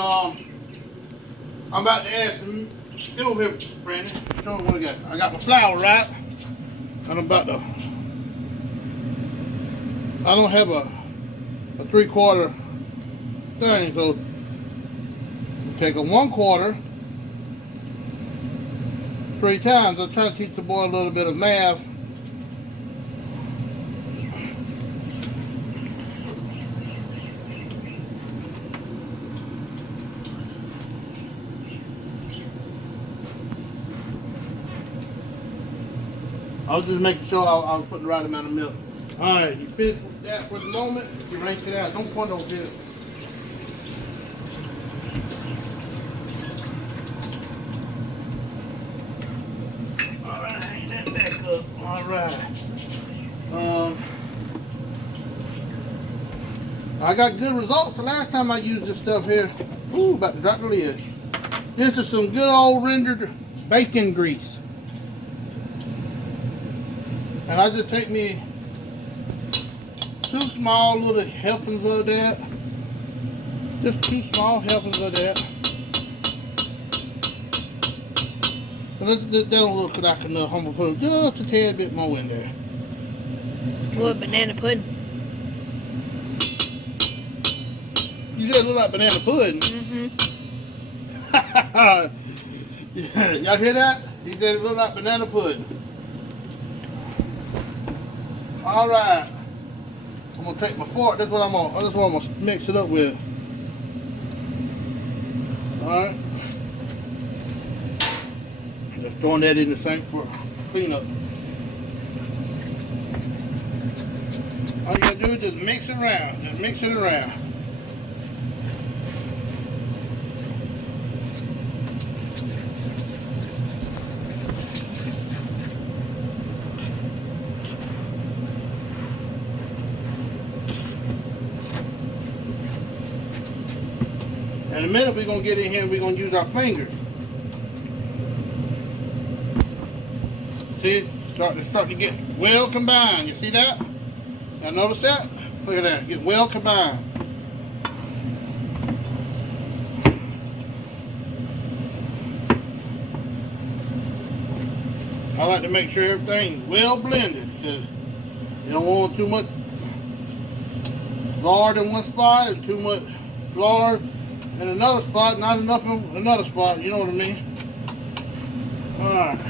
I'm about to add some. Get over here, Brandon. Show me what I got. I got my flour, right? And I'm about to. I don't have a 3/4 thing, so take a 1/4 3 times. I'm trying to teach the boy a little bit of math. I was just making sure I was putting the right amount of milk. Alright, you finished with that for the moment. You rinse it out. Don't point over here. Alright, hang that back up. Alright. I got good results the last time I used this stuff here. Ooh, about to drop the lid. This is some good old rendered bacon grease. And I just take me 2 small little helpings of that. Just 2 small helpings of that. And that don't look like enough. I'm gonna put just a tad bit more in there. What, banana pudding? You said it look like banana pudding? Mm-hmm. Yeah, y'all hear that? He said it looked like banana pudding. Alright. I'm gonna take my fork. That's what I'm gonna mix it up with. Alright. Just throwing that in the sink for cleanup. All you gotta do is just mix it around. Just mix it around. In a minute, we're going to get in here and we're going to use our fingers. See, it's starting to get well combined. You see that? Now notice that? Look at that. Get well combined. I like to make sure everything's well blended because you don't want too much lard in one spot and too much lard in another spot, not enough in another spot, you know what I mean? Alright.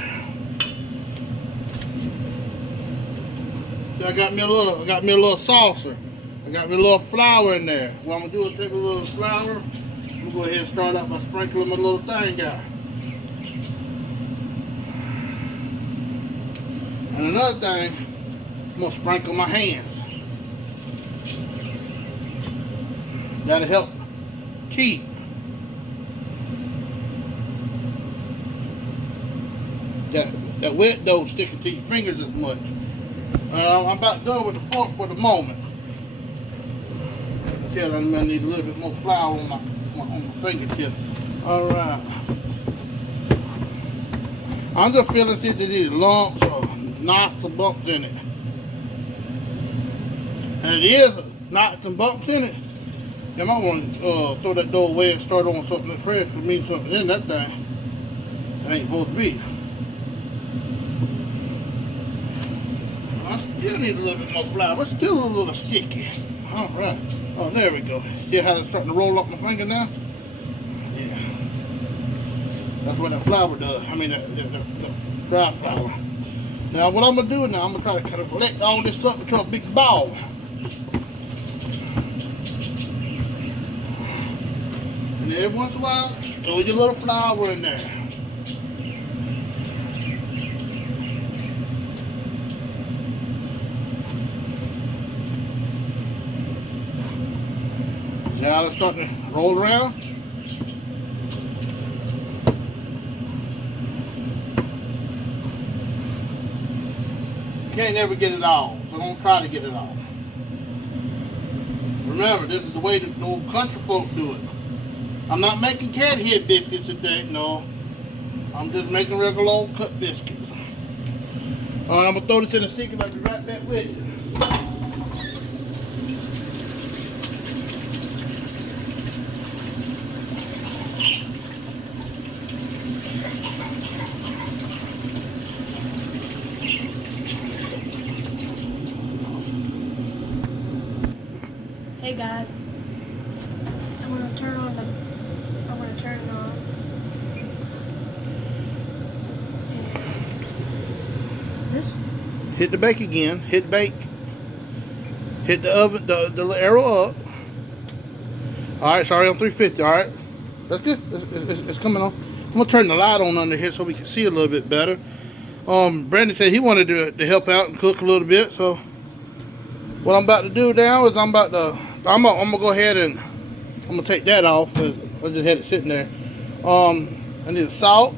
I got me a little saucer. I got me a little flour in there. What I'm gonna do is take a little flour. I'm gonna go ahead and start out by sprinkling my little thing guy. And another thing, I'm gonna sprinkle my hands. That'll help keep that wet dough sticking to your fingers as much. I'm about done with the fork for the moment. I tell them I need a little bit more flour on my fingertip. All right. I'm just feeling see if there's any lumps or knots or bumps in it. And it is knots and bumps in it. You might want to throw that dough away and start on something that's fresh to mean something in that thing. It ain't supposed to be. I still need a little bit more flour. It's still a little sticky. All right. Oh, there we go. See how it's starting to roll up my finger now? Yeah. That's what that flour does. I mean, the dry flour. Now, what I'm going to do now, I'm going to try to kind of collect all this up into a big ball. And every once in a while, throw your little flour in there. Now it's starting to roll around. You can't never get it all, so don't try to get it all. Remember, this is the way the old country folk do it. I'm not making cat head biscuits today, no. I'm just making regular old cut biscuits. Alright, I'm going to throw this in the sink and I'll be right back with you. Hey guys, I'm gonna turn it on. And this. Hit the bake again. Hit bake. Hit the oven, the arrow up. All right, sorry, on 350. All right, that's good. It's coming on. I'm gonna turn the light on under here so we can see a little bit better. Brandon said he wanted to help out and cook a little bit. So what I'm about to do now is I'm gonna go ahead and I'm gonna take that off. I just had it sitting there. I need salt.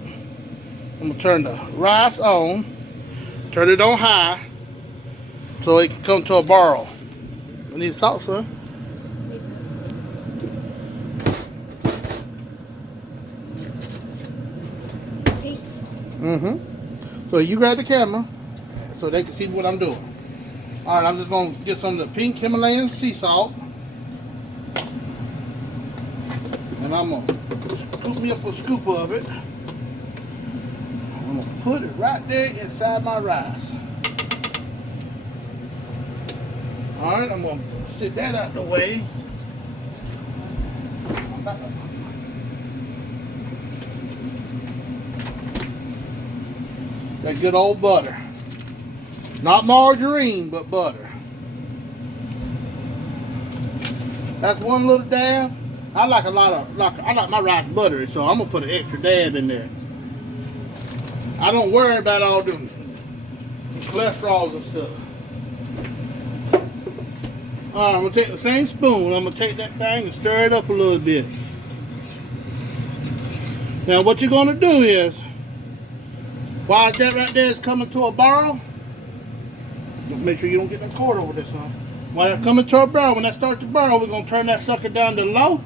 I'm gonna turn the rice on. Turn it on high so it can come to a boil. I need salt, son. So you grab the camera so they can see what I'm doing. All right, I'm just gonna get some of the pink Himalayan sea salt, and I'm gonna scoop me up a scoop of it. I'm gonna put it right there inside my rice. All right, I'm gonna sit that out the way. That good old butter. Not margarine, but butter. That's one little dab. I like my rice buttery, so I'm gonna put an extra dab in there. I don't worry about all the cholesterols and stuff. Alright, I'm gonna take the same spoon. I'm gonna take that thing and stir it up a little bit. Now what you're gonna do is, while that right there is coming to a boil, make sure you don't get that cord over this, son. While that's coming to a boil, when that starts to boil, we're gonna turn that sucker down to low,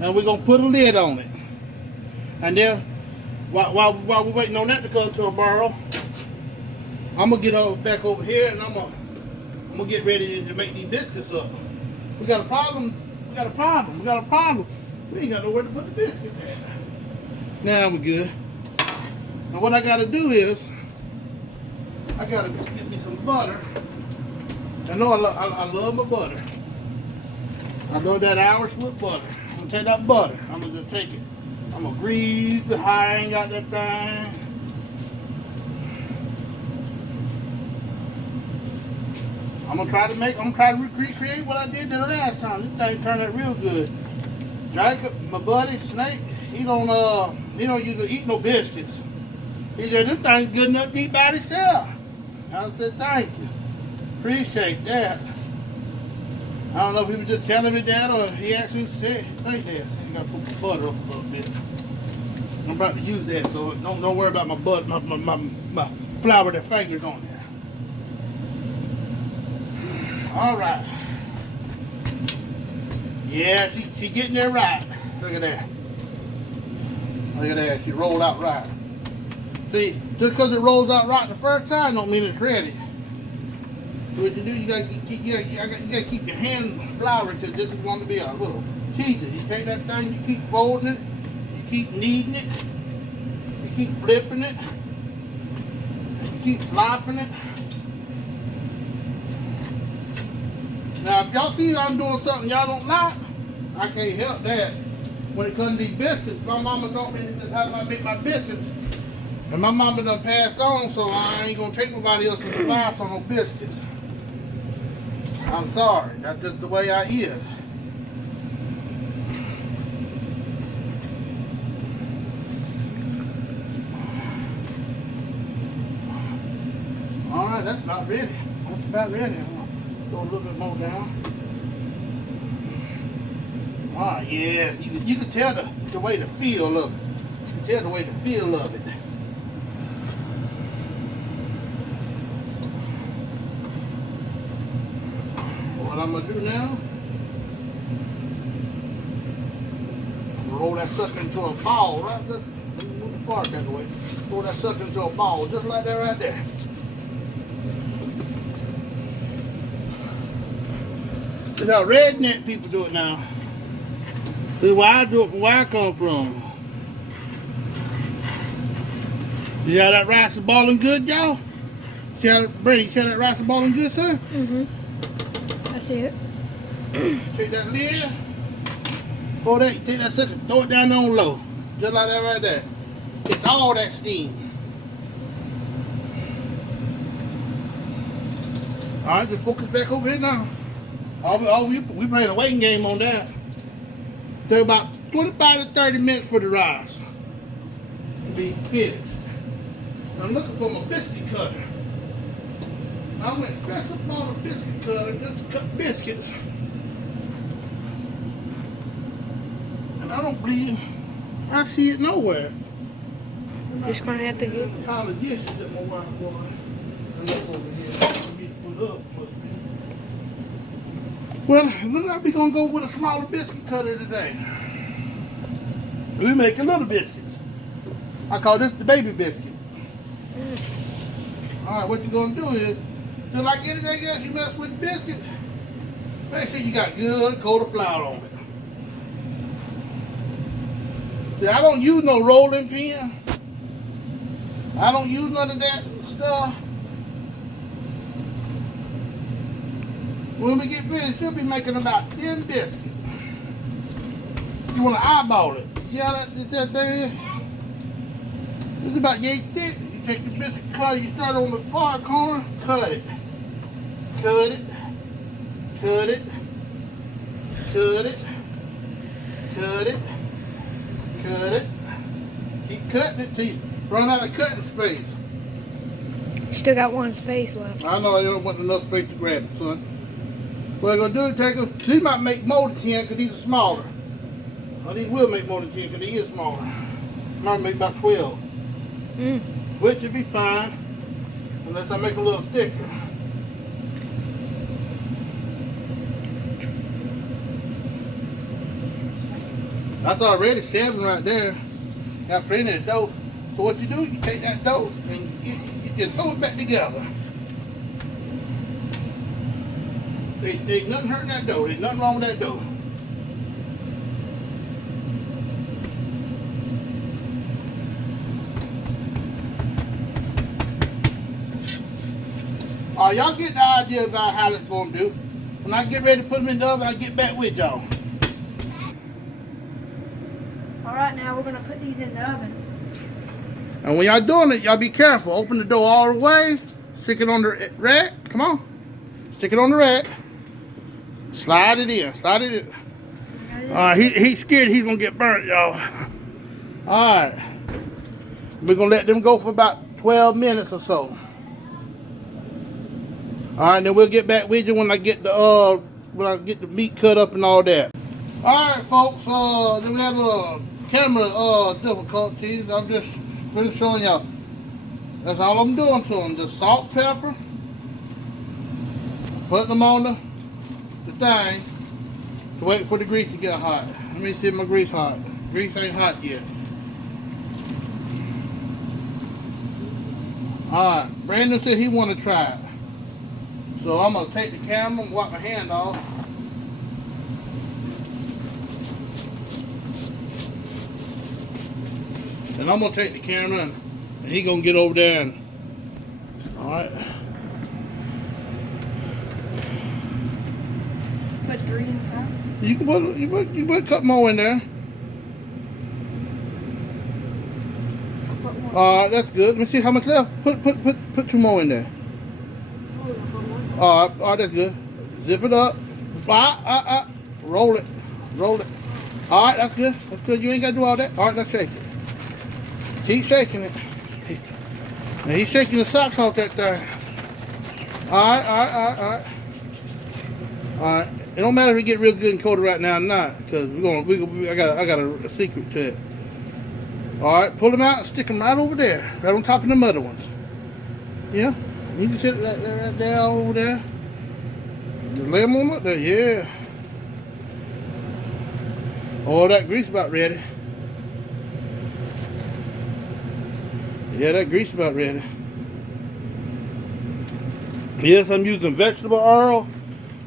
and we're gonna put a lid on it. And then, while we're waiting on that to come to a boil, I'm gonna get back over here, and I'm gonna get ready to make these biscuits up. We got a problem. We got a problem. We ain't got nowhere to put the biscuits at. Now we're good. Now what I gotta do is, I gotta get me some butter. I know I love my butter. I love that Irish with butter. I'm gonna take that butter. I'm gonna just take it. I'm gonna grease the hang out that thing. I'm gonna try to recreate what I did the last time. This thing turned out real good. Jacob, my buddy Snake, he don't usually eat no biscuits. He said, this thing's good enough to eat by itself. I said, thank you. Appreciate that. I don't know if he was just telling me that or he actually said, think that. You gotta put the butter up a little bit. I'm about to use that, so don't worry about my butter, my flour that fingers on there. All right. Yeah, she getting there right. Look at that. Look at that. She rolled out right. See, just because it rolls out right the first time don't mean it's ready. What you do, you gotta keep your hand floury because this is going to be a little cheesy. You take that thing, you keep folding it, you keep kneading it, you keep flipping it, you keep flopping it. Now, if y'all see I'm doing something y'all don't like, I can't help that. When it comes to these biscuits, my mama taught me this is how I make my biscuits. And my mama done passed on, so I ain't gonna take nobody else's advice on no biscuits. I'm sorry, that's just the way I is. Alright, that's about ready. That's about ready. I'm gonna throw a little bit more down. Ah, yeah, you can tell the way the feel of it. You can tell the way the feel of it. What I'm gonna do now, roll that sucker into a ball, right? Just move the fork out of the way. Roll that sucker into a ball, just like that right there. This is how redneck people do it now. This is why I do it from where I come from. You how that rice is balling good, y'all? See how, Brady, you see how that rice is balling good, sir? Mm-hmm. I see it. Take that lid. For that, you take that sucker, throw it down on low. Just like that right there. Get all that steam. Alright, just focus back over here now. We playing a waiting game on that. Take about 25 to 30 minutes for the rice to be finished. I'm looking for my biscuit cutter. I went special on a biscuit cutter just to cut biscuits. And I don't believe I see it nowhere. Just gonna have to get. All the dishes that my wife wanted. I look over here. I need to put up. Well, it looks like we're gonna go with a smaller biscuit cutter today. We making little biscuits. I call this the baby biscuit. Alright, what you're gonna do is, just like anything else you mess with the biscuit, make sure you got good coat of flour on it. See, I don't use no rolling pin. I don't use none of that stuff. When we get finished, you'll be making about 10 biscuits. You want to eyeball it. See how that thing is? It's about yay thick. You take the biscuit cutter, you start on the far corner, cut it. Cut it. Cut it. Cut it. Cut it. Cut it. Keep cutting it till you run out of cutting space. Still got one space left. I know I don't want enough space to grab it, son. What I'm going to do is these might make more than 10 because these are smaller. Well, these will make more than 10 because they is smaller. Might make about 12. Which would be fine unless I make it a little thicker. That's already 7 right there. Got plenty of dough. So what you do, you take that dough and you just throw it back together. There's nothing hurting that dough. There's nothing wrong with that dough. Y'all get the idea about how it's going to do. When I get ready to put them in the oven, I'll get back with y'all. Alright, now we're gonna put these in the oven. And when y'all doing it, y'all be careful. Open the door all the way. Stick it on the rack. Come on. Stick it on the rack. Slide it in. Slide it in. He's scared he's going to get burnt, y'all. Alright. We're going to let them go for about 12 minutes or so. Alright, then we'll get back with you when I get the meat cut up and all that. Alright, folks. Then we had a little camera difficulties. I'm just really showing y'all. That's all I'm doing to them. Just salt, pepper. Putting them on the thing to wait for the grease to get hot. Let me see if my grease hot. Grease ain't hot yet. Alright, Brandon said he want to try it. So I'm going to take the camera and wipe my hand off. And I'm going to take the camera and he going to get over there and... Alright. Put 3 in the top. You can put a couple more in there. That's good. Let me see how much left. Put 2 more in there. That's good. Zip it up. Roll it. Roll it. Alright, that's good. That's good. You ain't got to do all that. Alright, let's shake it. Keep shaking it. Now he's shaking the socks off that thing. Alright. Alright. It don't matter if we get real good and coated right now or not, because I got a secret to it. Alright, pull them out and stick them right over there, right on top of them other ones. Yeah, you can sit right there over there. Just lay them on up there, yeah. Oh, that grease about ready. Yeah, that grease about ready. Yes, I'm using vegetable oil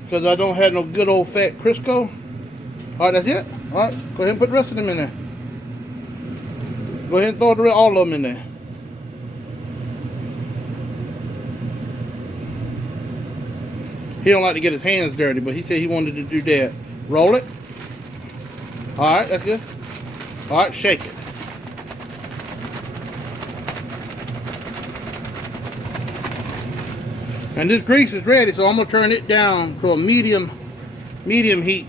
because I don't have no good old fat Crisco. Alright, that's it. Alright, go ahead and put the rest of them in there. Go ahead and throw all of them in there. He don't like to get his hands dirty, but he said he wanted to do that. Roll it. All right, that's good. All right, shake it. And this grease is ready, so I'm gonna turn it down to a medium heat.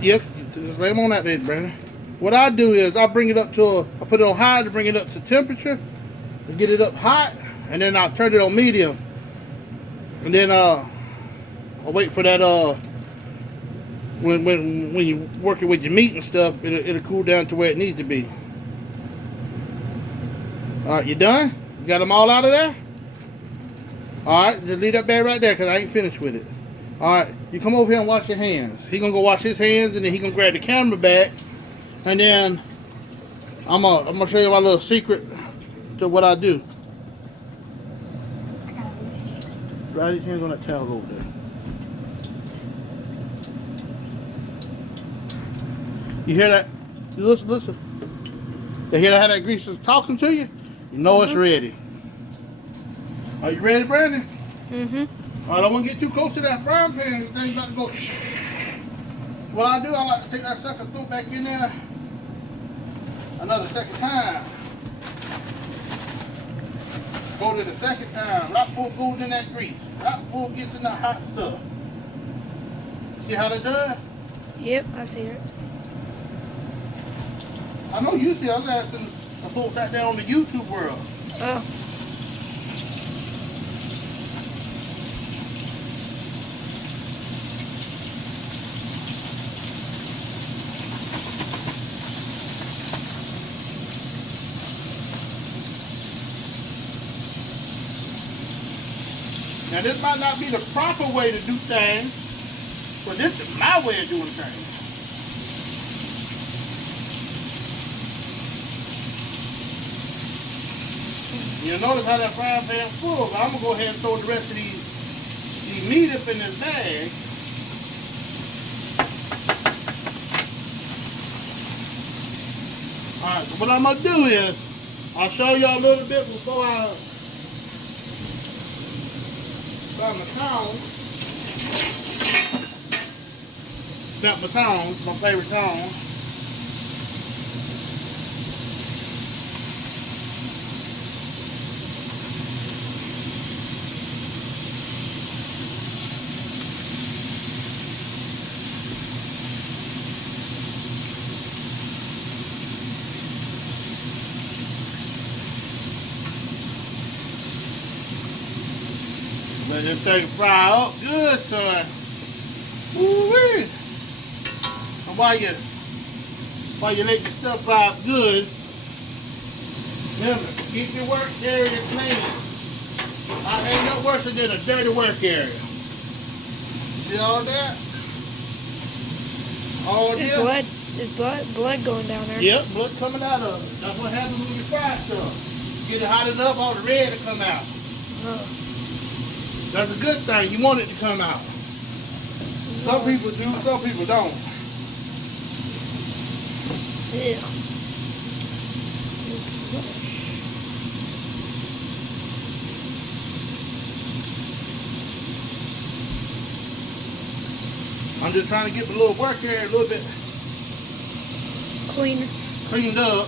Yep, just lay them on that there, Brandon. What I do is I bring it up to I put it on high to bring it up to temperature, to get it up hot, and then I'll turn it on medium. And then I'll wait for that when you work it with your meat and stuff, it'll cool down to where it needs to be. Alright, you done? You got them all out of there? Alright, just leave that bag right there because I ain't finished with it. Alright, you come over here and wash your hands. He gonna go wash his hands and then he gonna grab the camera back. And then I'm gonna show you my little secret to what I do. Dry his hands on that towel over there. You hear that? You listen. You hear how that grease is talking to you? You know it's ready. Are you ready, Brandon? Mm-hmm. I don't want to get too close to that frying pan. Things about to go. What I do, I like to take that sucker, throw it back in there another second time. Go to the second time, right before it goes in that grease, right before it gets in that hot stuff. See how that does? Yep, I see it. I know you see. I was asking the folks out there on the YouTube world. Oh. Now this might not be the proper way to do things, but this is my way of doing things. You'll notice how that frying pan full, but I'm gonna go ahead and throw the rest of these meat up in this bag. Alright, so what I'm gonna do is I'll show you a little bit before I grab my tongs. Got my tongs, my favorite tongs. Let this thing fry up good, son. Woo-wee. And while you let your stuff fry up good, remember, keep your work area clean. Ain't no worse than a dirty work area. See all that? All this? There's blood going down there. Yep, blood coming out of it. That's what happens when you fry stuff. Get it hot enough, all the red will come out. That's a good thing. You want it to come out. Some people do, some people don't. Yeah. I'm just trying to get the little work area a little bit cleaned up.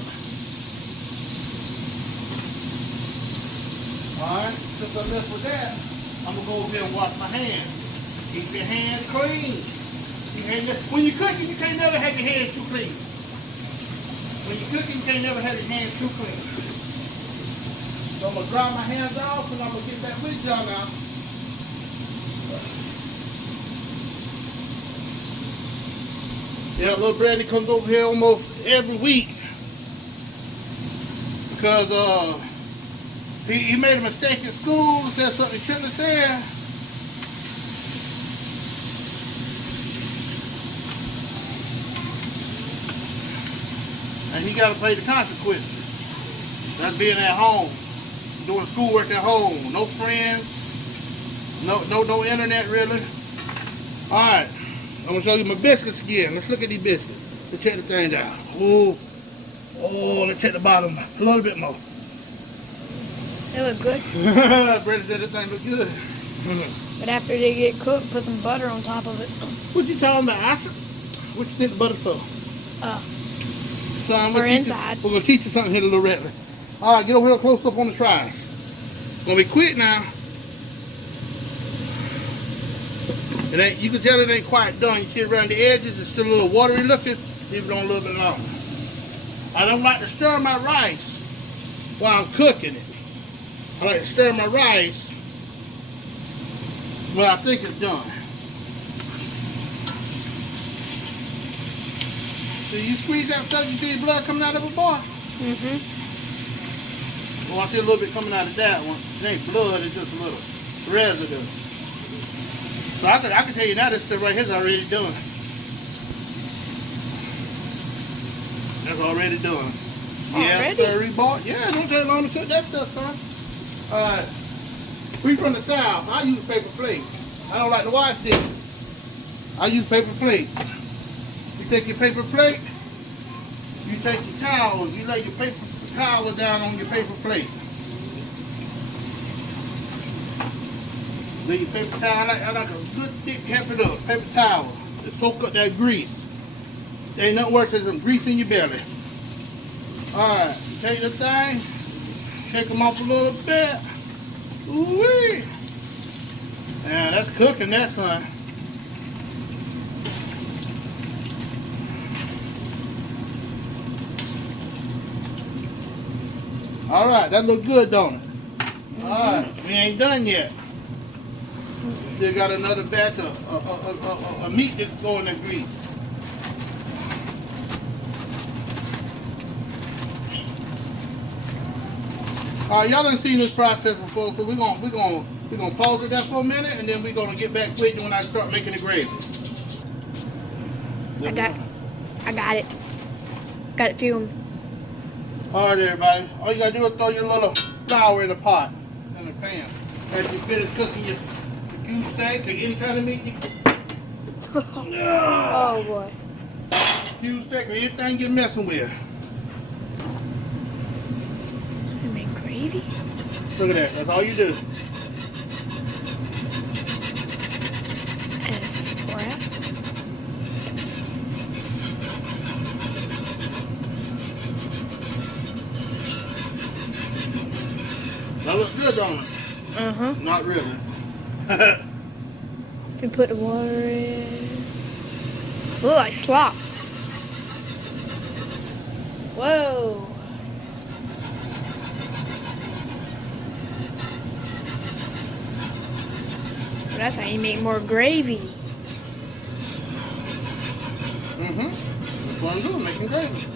Alright, since I messed with that, I'm going to go over here and wash my hands. Keep your hands clean. When you're cooking, you can't never have your hands too clean. When you're cooking, you can't never have your hands too clean. So I'm going to dry my hands off and I'm going to get back with y'all now. Yeah, little Brandy comes over here almost every week because he made a mistake in school, said something he shouldn't have said. And he got to pay the consequences. That's being at home, doing schoolwork at home, no friends, no internet really. All right. I'm gonna show you my biscuits again. Let's look at these biscuits. Let's check the thing out. Oh, let's check the bottom a little bit more. They look good. Brenda said this thing look good. But after they get cooked, put some butter on top of it. What you talking about, Isaac? What you think the butter for? Son, For inside. We're going to teach you something here a little rapidly. All right, get over here close up on the fries. Gonna be quick now. It ain't, you can tell it ain't quite done. You see around the edges, it's still a little watery looking. Leave it on a little bit longer. I don't like to stir my rice while I'm cooking it. I like to stir my rice when I think it's done. So you squeeze that stuff, you see the blood coming out of it, boy? Well, I see a little bit coming out of that one. It ain't blood, it's just a little residue. So I can tell you now this stuff right here is already done. That's already done. Already? Yeah, sir, boy. Yeah, don't take long to cook that stuff, son. Alright. We from the South. I use paper plates. I don't like to wash dishes. I use paper plates. You take your paper plate, you take your towel, you lay your paper towel down on your paper plate. Lay your paper towel, I like a good thick heavy up paper towel to soak up that grease. There ain't nothing worse than some grease in your belly. Alright, take the thing, shake them off a little bit. Ooh-wee. Now that's cooking that, son. Alright, that look good, don't it? Alright, we ain't done yet. Still got another batch of meat that's going in grease. Alright, y'all done seen this process before, so we're gonna pause it there for a minute, and then we're gonna get back with you when I start making the gravy. I got it. Got it fumed. Alright, everybody. All you gotta do is throw your little flour in the pot, in the pan. As you finish cooking your goose steak or any kind of meat, you Oh boy. goose steak or anything you're messing with. I make gravy? Look at that. That's all you do. And a scrap? That looks good, don't it? Uh-huh. Not really. You put the water in. Look like slop. Whoa. That's how you make more gravy. That's what I'm doing, making gravy.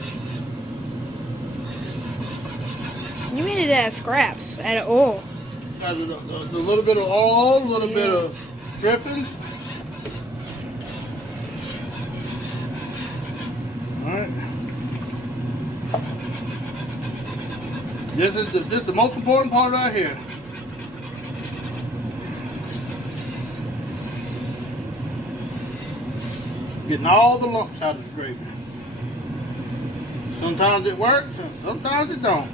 You made it out of scraps, out of oil. Got the little bit of oil, a little bit of drippings. Alright. This is the most important part right here. Getting all the lumps out of the gravy. Sometimes it works and sometimes it don't.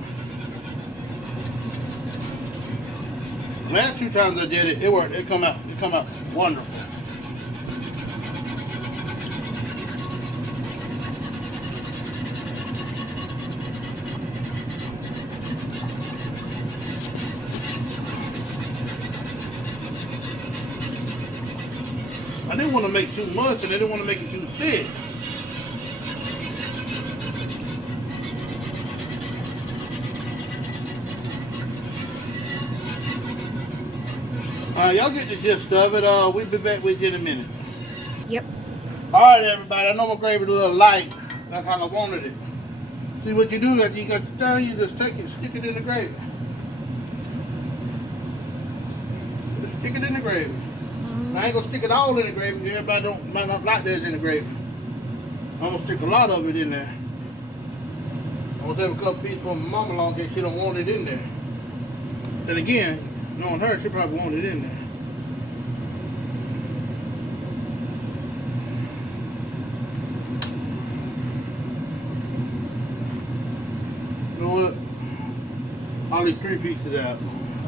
Last few times I did it, it worked. It come out wonderful. I didn't want to make too much, and I didn't want to make it too thick. Y'all get the gist of it. We'll be back with you in a minute. Yep. All right, everybody. I know my gravy a little light. That's how I wanted it. See what you do after you got the thing, you just take it, stick it in the gravy. Just stick it in the gravy. I ain't gonna stick it all in the gravy because everybody might not like this in the gravy. I'm gonna stick a lot of it in there. I'm gonna save a couple pieces for my mama along in case she don't want it in there. Then again, knowing her, she probably want it in there. You know what? I'll leave 3 pieces out.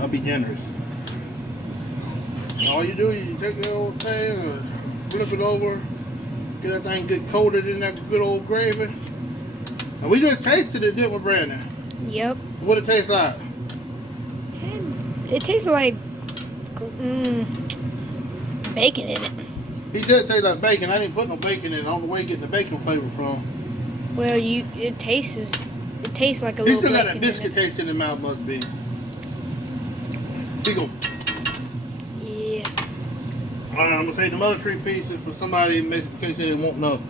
I'll be generous. All you do is you take the old thing and flip it over, get that thing good coated in that good old gravy. And we just tasted it, didn't we, Brandon? Yep. What it tastes like? It tastes like bacon in it. He said it tastes like bacon. I didn't put no bacon in it. I don't know where you getting the bacon flavor from. Well, it tastes like a He little still got bacon that biscuit in taste in his mouth, must be. He go, it. Yeah. all right, I'm going to save them other 3 pieces for somebody in case they didn't want no.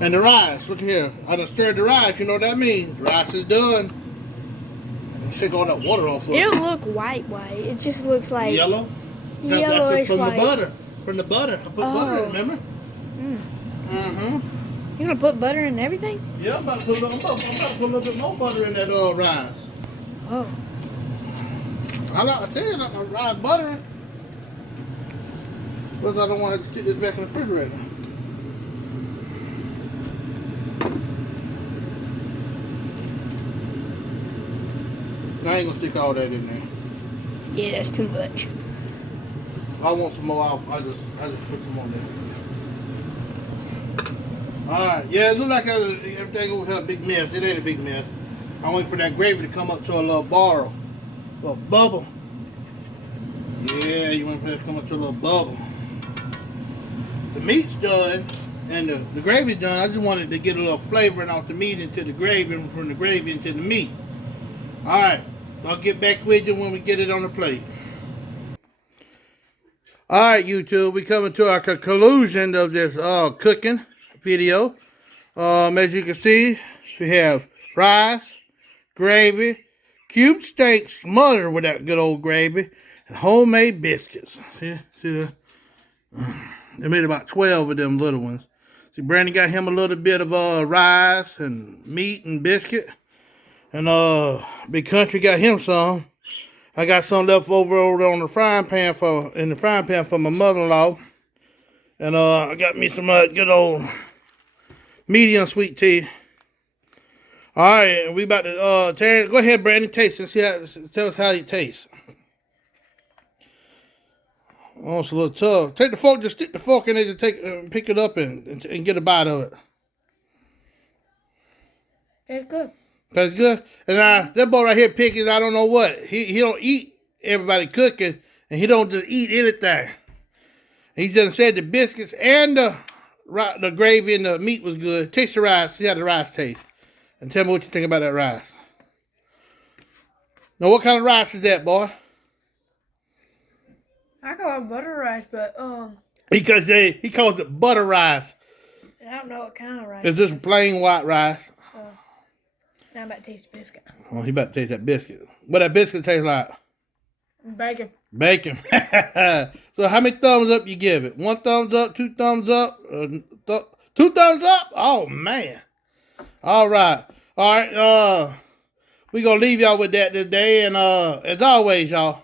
And the rice, look here. I done stirred the rice. You know what that means? Rice is done. Shake all that water off of It don't look white. It just looks like yellow. yellowish from white. the butter. From the butter. I put butter in it, remember? Mm-hmm. You gonna put butter in everything? Yeah, I'm about to put a little bit more butter in that rice. Oh. I tell you, I like my rice butter. Because I don't want to stick this back in the refrigerator. I ain't gonna stick all that in there. Yeah, that's too much. I want some more. I just put some on there. All right. Yeah, it look like everything over here a big mess. It ain't a big mess. I'm waiting for that gravy to come up to a little boil, a little bubble. Yeah, you want to come up to a little bubble. The meat's done and the gravy's done. I just wanted to get a little flavoring off the meat into the gravy and from the gravy into the meat. All right. I'll get back with you when we get it on the plate. Alright, YouTube, we coming to our conclusion of this cooking video. As you can see, we have rice, gravy, cube steaks smothered with that good old gravy, and homemade biscuits. See that? They made about 12 of them little ones. See, Brandon got him a little bit of rice and meat and biscuit. And Big Country got him some. I got some left over on the frying pan for my mother-in-law. And I got me some good old medium sweet tea. All right, we about to Terry, go ahead, Brandon, taste and tell us how it tastes. Oh, it's a little tough. Take the fork, just stick the fork in it and pick it up and get a bite of it. It's good. That's good. And that boy right here, Pickens, I don't know what. He don't eat everybody cooking, and he don't just eat anything. He just said the biscuits and the gravy and the meat was good. Taste the rice. See how the rice tastes. And tell me what you think about that rice. Now, what kind of rice is that, boy? I call it butter rice, but Because he calls it butter rice. I don't know what kind of rice. It's just plain white rice. Now I'm about to taste the biscuit. Oh, he about to taste that biscuit. What that biscuit tastes like? Bacon. Bacon. So how many thumbs up you give it? 1 thumbs up, 2 thumbs up, 2 thumbs up? Oh, man. All right. All right. We're going to leave y'all with that today. And as always, y'all,